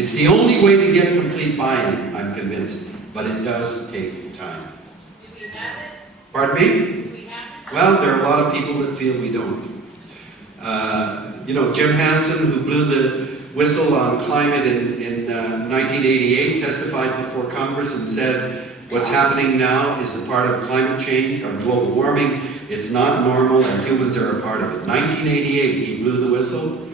It's the only way to get complete buy-in, I'm convinced, but it does take time. Do we have it? Pardon me? Do we have it? Well, there are a lot of people that feel we don't. You know, Jim Hansen, who blew the whistle on climate in 1988, testified before Congress and said, what's happening now is a part of climate change or global warming. It's not normal and humans are a part of it. 1988, he blew the whistle.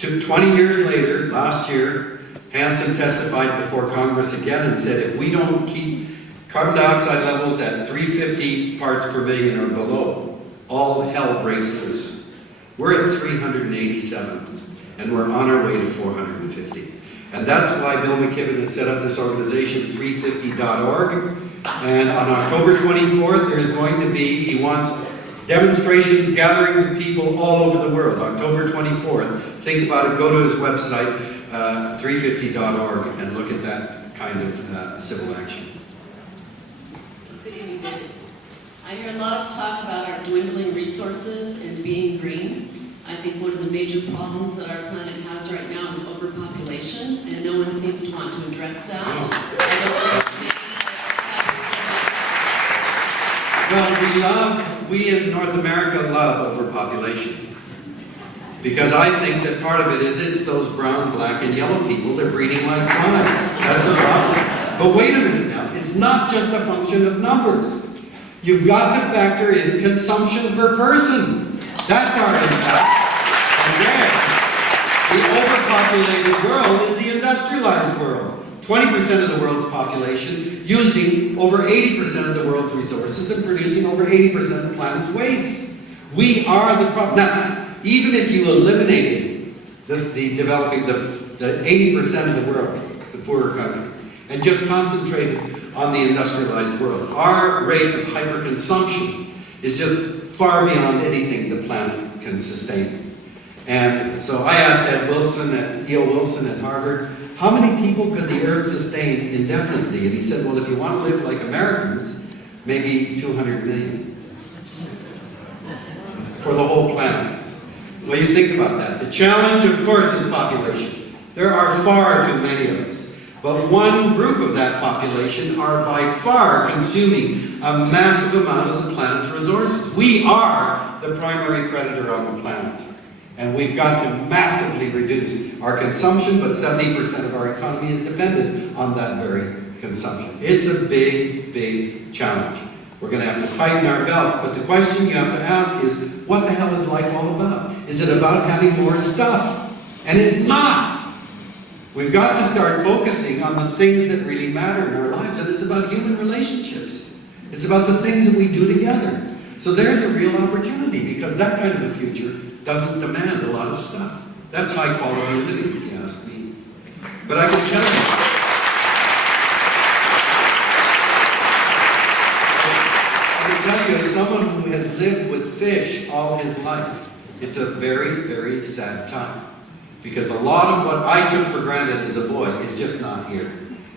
20 years later, last year, Hansen testified before Congress again and said, if we don't keep carbon dioxide levels at 350 parts per million or below, all hell breaks loose. We're at 387, and we're on our way to 450. And that's why Bill McKibben has set up this organization, 350.org. And on October 24th, there's going to be, he wants demonstrations, gatherings of people all over the world. October 24th. Think about it, go to his website, 350.org, and look at that kind of civil action. Good evening, David. I hear a lot of talk about our dwindling resources and being green. I think one of the major problems that our planet has right now is overpopulation, and no one seems to want to address that. Well, we in North America love overpopulation. Because I think that part of it is it's those brown, black, and yellow people, they're breeding like flies. That's the problem. But wait a minute now, it's not just a function of numbers. You've got to factor in consumption per person. That's our impact. And then, the overpopulated world is the industrialized world. 20% of the world's population using over 80% of the world's resources and producing over 80% of the planet's waste. We are the problem. Now, even if you eliminated the 80% of the world, the poorer country, and just concentrated on the industrialized world, our rate of hyperconsumption is just far beyond anything the planet can sustain. And so I asked E.O. Wilson at Harvard, how many people could the Earth sustain indefinitely? And he said, well, if you want to live like Americans, maybe 200 million for the whole planet. Well, you think about that. The challenge, of course, is population. There are far too many of us. But one group of that population are by far consuming a massive amount of the planet's resources. We are the primary predator on the planet. And we've got to massively reduce our consumption, but 70% of our economy is dependent on that very consumption. It's a big, big challenge. We're going to have to tighten our belts, but the question you have to ask is, what the hell is life all about? Is it about having more stuff? And it's not. We've got to start focusing on the things that really matter in our lives, and it's about human relationships. It's about the things that we do together. So there's a real opportunity, because that kind of a future doesn't demand a lot of stuff. That's high quality living, if you ask me. But I can tell you, as someone who has lived with fish all his life, it's a very, very sad time. Because a lot of what I took for granted as a boy is just not here.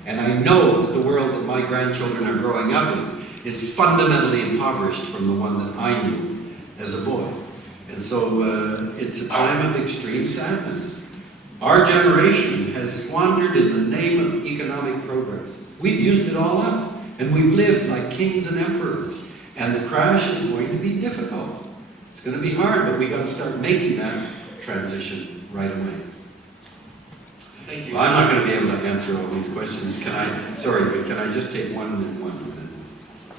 And I know that the world that my grandchildren are growing up in is fundamentally impoverished from the one that I knew as a boy. And so it's a time of extreme sadness. Our generation has squandered in the name of economic progress. We've used it all up, and we've lived like kings and emperors. And the crash is going to be difficult. It's going to be hard, but we've got to start making that transition right away. Thank you. Well, I'm not going to be able to answer all these questions. Can I just take one minute?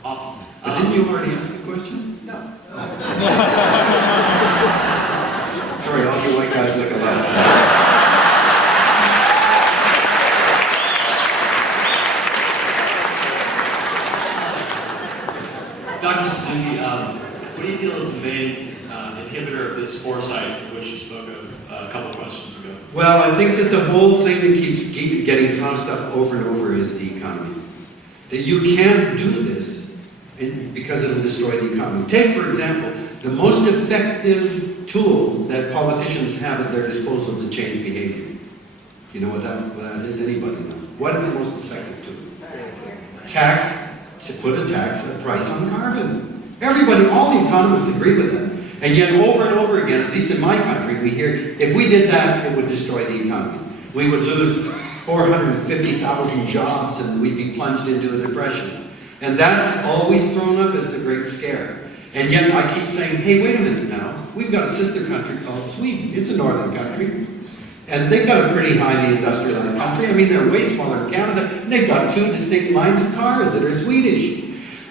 Awesome. But didn't you already ask a question? No. Sorry, all you white guys look alike. Dr. Suzuki, what do you feel is the main inhibitor of this foresight, which you spoke of a couple of questions ago? Well, I think that the whole thing that keeps getting tossed up over and over is the economy. That you can't do this because it'll destroy the economy. Take, for example, the most effective tool that politicians have at their disposal to change behavior. You know what that is? Anybody know? What is the most effective tool? Tax, to put a price on carbon. Everybody, all the economists agree with that. And yet over and over again, at least in my country, we hear, if we did that, it would destroy the economy. We would lose 450,000 jobs and we'd be plunged into a depression. And that's always thrown up as the Great Scare. And yet I keep saying, hey, wait a minute now. We've got a sister country called Sweden. It's a northern country. And they've got a pretty highly industrialized country. I mean, they're way smaller than Canada. And they've got 2 distinct lines of cars that are Swedish.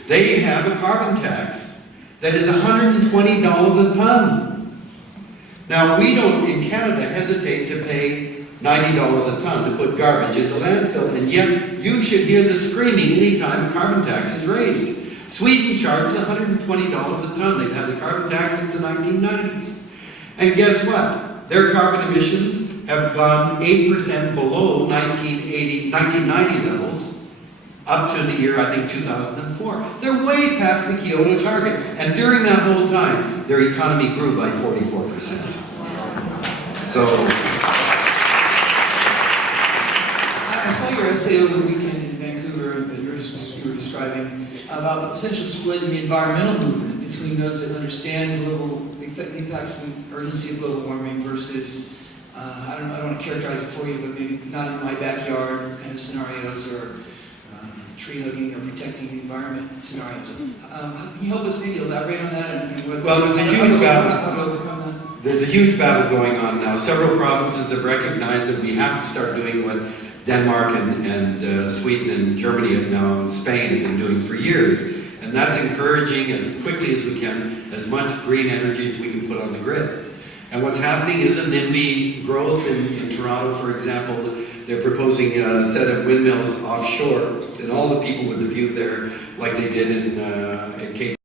They have a carbon tax that is $120 a ton. Now, we don't, in Canada, hesitate to pay $90 a ton to put garbage into landfill, and yet you should hear the screaming anytime a carbon tax is raised. Sweden charges $120 a ton. They've had the carbon tax since the 1990s. And guess what? Their carbon emissions have gone 8% below 1990 levels up to the year, I think, 2004. They're way past the Kyoto target. And during that whole time, their economy grew by 44%. So, I saw your essay over the weekend in Vancouver that you were describing about the potential split in the environmental movement between those that understand the impacts and urgency of global warming versus, I don't want to characterize it for you, but maybe not in my backyard kind of scenarios, or tree hugging or protecting the environment scenarios. Can you help us maybe elaborate on that? And what, well, there's a huge battle. How to overcome that? There's a huge battle going on now. Several provinces have recognized that we have to start doing what Denmark and Sweden and Germany have now, and Spain have been doing for years. And that's encouraging as quickly as we can, as much green energy as we can put on the grid. And what's happening is a NIMBY growth in Toronto, for example. They're proposing a set of windmills offshore, and all the people with the view there, like they did in Cape